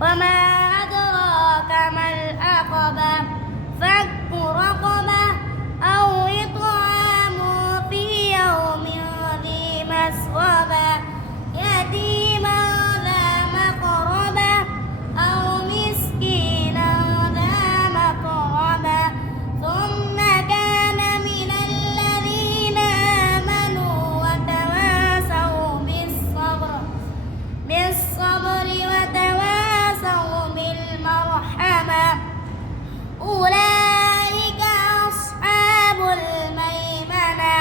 وما أدراك ما العقبة فك رقبة أو إطعام في يوم ذي مسغبة يتيما ذا مقربة أو مسكينا ذا متربة ثم كان من الذين آمنوا وتواصوا بالصبر وتواصوا بالمرحمة أولئك أصحاب الميمنة